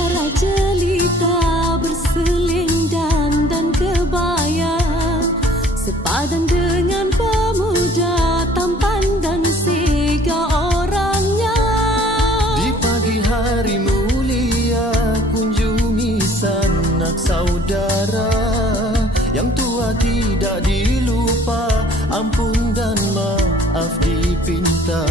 Para jelita berselendang dan kebaya, sepadan dengan pemuda tampan dan sega orangnya. Di pagi hari mulia kunjungi sanak saudara, yang tua tidak dilupa, ampun dan maaf dipinta.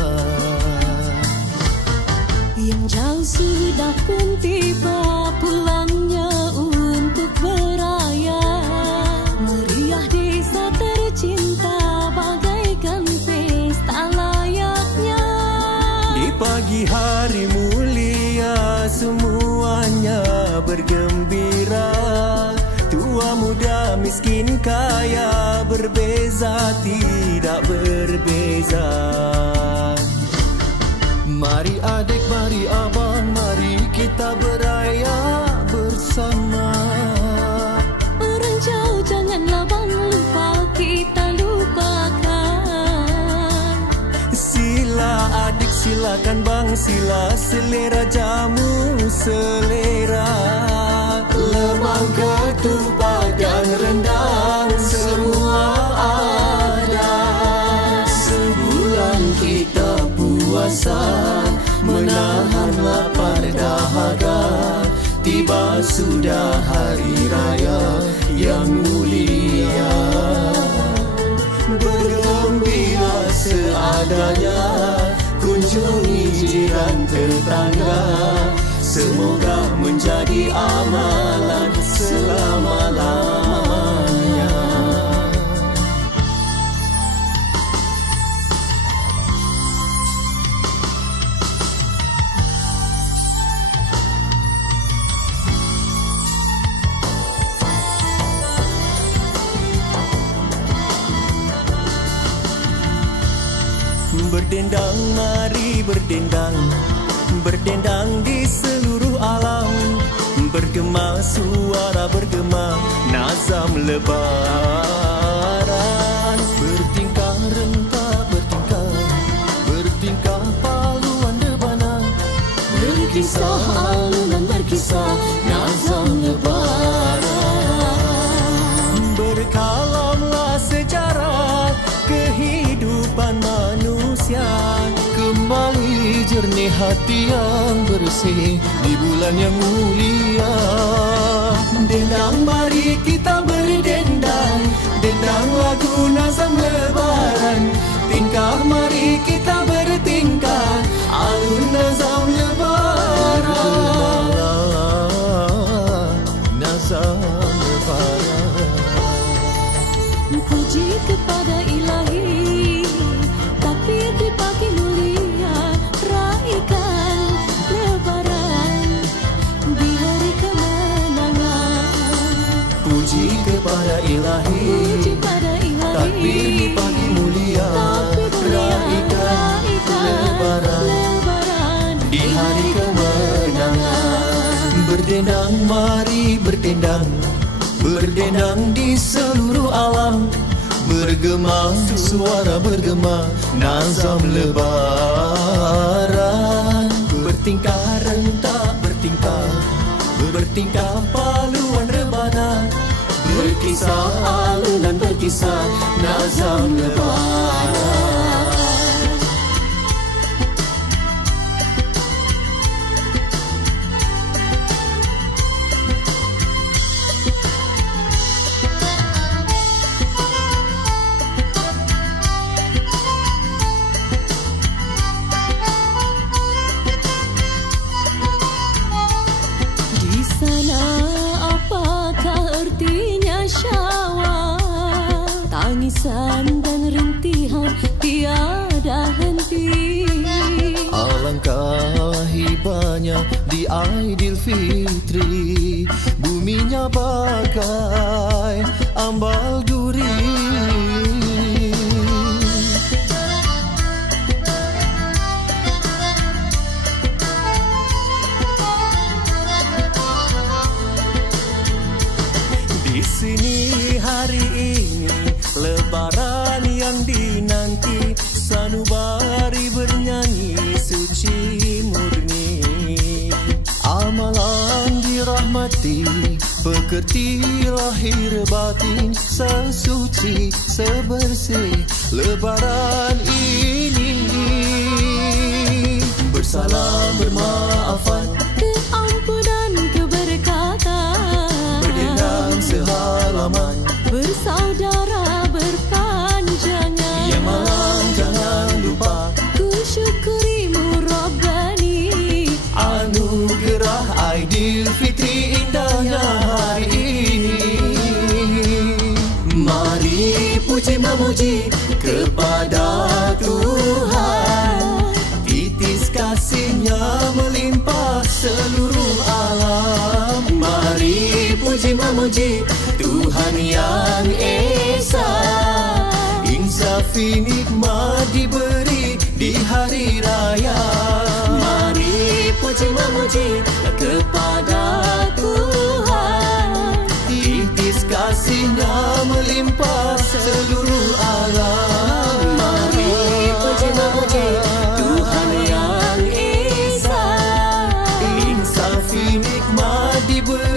Yang jauh sudah pun tiba pulangnya untuk beraya, meriah desa tercinta bagaikan pesta layaknya. Di pagi hari mulia semuanya bergembira, tua muda miskin kaya berbeza tidak berbeza. Mari adik, mari abang, mari kita beraya bersama. Orang jauh janganlah bang lupa kita lupakan. Sila adik silakan bang, sila selera jamu selera. Lemang ketupat dan rendang semua ada. Sebulan kita puasa menahan lapar dahaga, tiba sudah hari raya yang mulia. Bergembira seadanya, kunjungi jiran tetangga, semoga menjadi amalan selama-lamanya. Berdendang, mari berdendang, berdendang di seluruh alam. Bergema suara bergema nazam lebaran. Bertingkah rentak bertingkah, bertingkah paluan rebana. Berkisah alunan berkisah nazam lebaran. Berkalamlah sejarah kehidupan manusia, kembali jernih hati yang bersih di bulan yang mulia. Dendang mari kita berdendang, dendang lagu nazam lebaran. Tingkah mari kita bertingkah, alun nazam lebaran. Nazam lebaran. Puji kepada Ilahi, takbir di pagi mulia, raikan lebaran di hari kemenangan. Puji kepada Ilahi, Puji pada Ilahi, takbir di pagi mulia, raikan lebaran di hari kemenangan. Berdendang mari berdendang, berdendang di seluruh alam. Bergema suara bergema nazam lebaran. Bertingkah rentak bertingkah, bertingkah paluan rebana. Berkisah alunan berkisah nazam lebaran. Tangisan dan rintihan tiada henti. Alangkah hibahnya di Aidilfitri, buminya bagai ambal duri. Di sini hari ini lebaran yang dinanti, sanubari bernyanyi suci murni. Amalan dirahmati, pekerti lahir batin, sesuci, sebersih Lebaran ini. Bersalam, bermaafan, keampunan, keberkatan, berdendang sehalaman, bersaudara, berpanjangan. yang malam jangan lupa, Ku syukurimu Rabbani, anugerah Aidilfitri indahnya hari ini. Mari puji memuji kepada Tuhan, titis kasih-Nya melimpah seluruh alam. Mari puji memuji Tuhan yang Esa, insafi nikmat diberi di hari raya. Mari puji memuji kepada Tuhan, titis kasih-Nya melimpah seluruh alam. Mari puji memuji Tuhan yang Esa, insafi nikmat diberi